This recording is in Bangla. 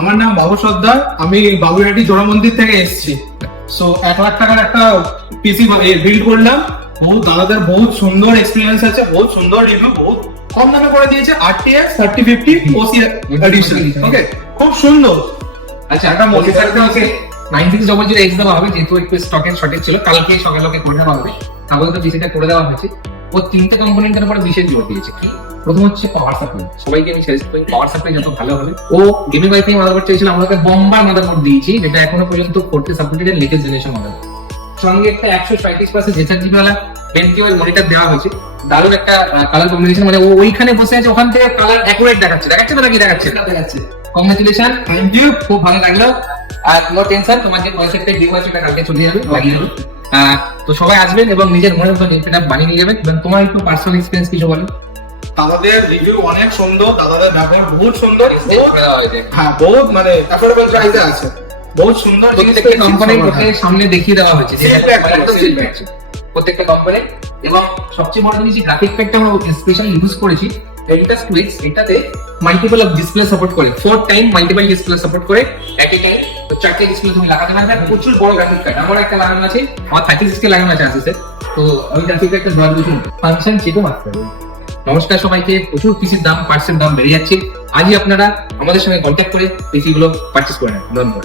আমার নাম বাবু সর্দার, আমি বাবুরহাটি জোড়া মন্দির থেকে এসেছি। সো 1 লাখ টাকার একটা পিসি বিল্ড করলাম। বহুত দাদাদের বহুত সুন্দর এক্সপিরিয়েন্স আছে, বহুত সুন্দর রিভিউ, বহুত কম দামে করে দিয়েছে। RTX 3050 OC এডিশন, ওকে, খুব সুন্দর। আচ্ছা, একটা মনিটর আছে 9600X দেওয়া হবে, যেহেতু একটু স্টকের শর্টেজ ছিল, কালকে সকালে করে দেওয়া হবে। তারপরে তো পিসিটা করে দেওয়া হয়েছে। ও 3টে কম্পোনেন্টের উপরে বিশেষ জোর দিয়েছে। কি প্রথম হচ্ছে পাওয়ার সাপ্লাই। সবাইকে আমি সাজেস্ট করি পাওয়ার সাপ্লাই যত ভালো হবে। ও গেমিং ওয়াইফাই মাদারবোর্ড চাইছিল, আমরা ওকে বম্বার মাদারবোর্ড দিয়েছি, যেটা এখনো পর্যন্ত 4K সাপোর্টেড এর লেটেস্ট জেনারেশন মডেল। সঙ্গে একটা 137 ZHD ওয়ালা পেন্টিওর মনিটর দেওয়া হয়েছে। দারুণ একটা কালার কম্বিনেশন, মানে ও ওইখানে বসে আছে, ওখান থেকে কালার অ্যাকুরেট দেখাচ্ছে তো নাকি দেখাচ্ছে। কংগ্রাচুলেশন, থ্যাংক ইউ, খুব ভালো লাগলো। আর নো টেনশন, তোমার যে কনসেপ্টে ডিউ আছে সেটা কালকে চলে যাবে, লাগিয়ে দেবো। তো সবাই আসবেন এবং নিজের মনের মতো এটা বানিয়ে নিয়ে যাবেন। এবং তোমার একটু পার্সোনাল এক্সপিরিয়েন্স কিছু বলো। দাদাদের রিভিউ অনেক সুন্দর, দাদাদের ব্যবহার বহুত সুন্দর, হ্যাঁ বহুত মানে অ্যাফোর্ডেবল প্রাইসে আছে, বহুত সুন্দর জিনিস। প্রত্যেকটা কোম্পানির সামনে দেখিয়ে দেওয়া হয়েছে প্রত্যেকটা কোম্পানি। এবং সবচেয়ে বড় জিনিস, গ্রাফিক প্যাডটা আমরা স্পেশালি ইউজ করেছি এডিটাস টুইক্স। এটাতে মাল্টিপল অফ ডিসপ্লে সাপোর্ট করে, 4 টাইম মাল্টিপল ডিসপ্লে সাপোর্ট করে একই টাইম। তো 4টে ডিসপ্লে তুমি লাগাতে পারবে। প্রচুর বড় গ্রাফিক প্যাড, আমার একটা লাগানো আছে, আমার 3060 লাগানো আছে আসছে। তো আমি গ্রাফিক প্যাডটা ধোয়ার কিছু ফাংশন চেকও মারতে হবে। নমস্কার সবাইকে। প্রচুর পিসির দাম, পার্টসের দাম বেড়ে যাচ্ছে। আজই আপনারা আমাদের সঙ্গে কন্ট্যাক্ট করে পিসিগুলো পারচেস করে নেন। ধন্যবাদ।